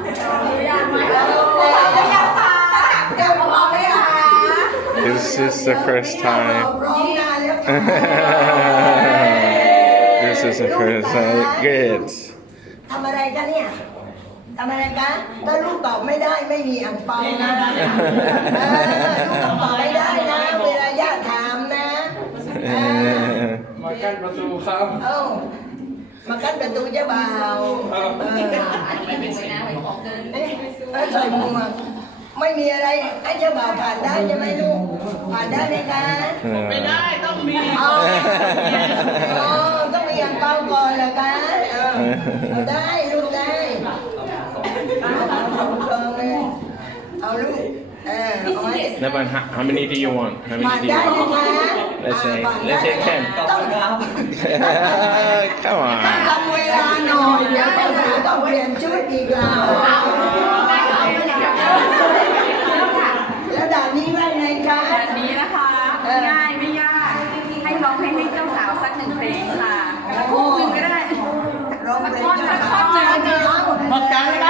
This is the first time. this is the first time. Good. ทำอะไรกันถ้าลูกตอบไม่ได้ ไม่มีอ่างเปานลูกตอบไม่ได้นะเวลาญาถามนะมากประตูคมากั้นประตูเจ้าบ่าวเออใส่หมวกไม่มีอะไรให้เจ้าบ่าวผ่านได้ใช่ไหมลูก ผ่านได้ไหมคะไม่ได้ต้องมีอ๋อต้องมีอย่างเป้าก่อนละคะได้ลูกได้เอาลูก เออเอาไว้ในบ้าน how many do you want how many do ้ o u want l e เ s say l e น s say ten come on ร้องเพลงให้เจ้าสาวสักหนึ่งเพลงค่ะร้องเพลง่ยได้ร้องเพลงก็ได้หมดการแล้วนะ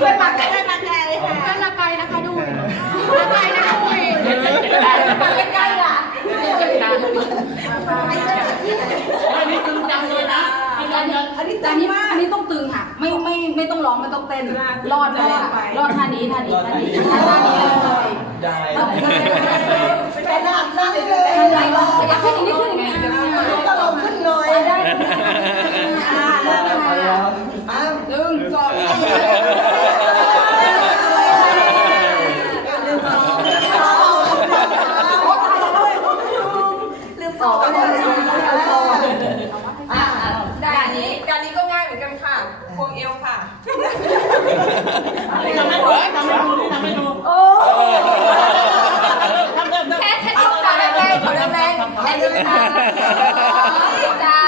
ช่วยมาแก้นไกลค่ะแก้นาไกลนะคะดูนาไกลนะคุยใกล้ๆล่ะอันนี้ตึงจังเลยนะอันนี้อันนี้ตึงมากอันนี้ต้องตึงค่ะ ไม่ไม่ไม่ต้องร้องไม่ต้องเต้นรอดเลยรอดท่านี้ท่านี้ท่านี้ท่านี้เลยได้ไปนั่งนั่งเลยไป้นอยไปงนี้ไป้นอยไปงนไปเอวค่ะ ทำไม่ทำไม่ดูทำให้ดูโอ้แค่แค่ตัวกางแรงแรงแรงแรงจ้า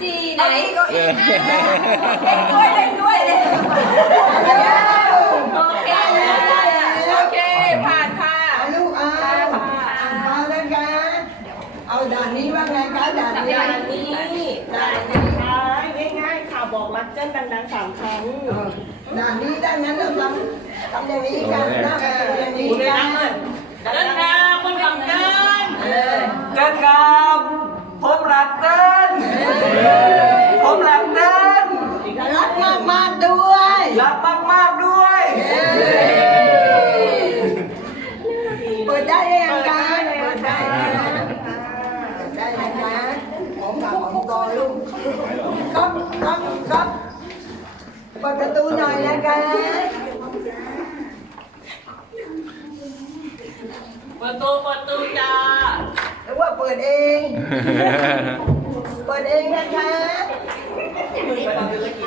จีไหนก็อีกนเด้วยเล่นด้วยเลยด่านนี้ว่าไงคะด่านนี้ด่านนี้ด่านนี้ง่ายๆค่ะบอกมักเจนดังดังสามครั้งด้านนี้ด้านนั้นทำทำอย่างนี้กันด่างนี้ด้านนั้นเจ้คนกำเจ้าเจ้าผมรักเจ้ผมรักเจ้รักมากมากด้วย รักมากมากด้วยได้ยังไดได้ได้ได้ไได้ได้ไดได้ได้ได้ได้ได้ได้ con con con con cái tôi nói là cái bật tu bật tu cha đúng rồi bật yên bật yên nha cha bật yên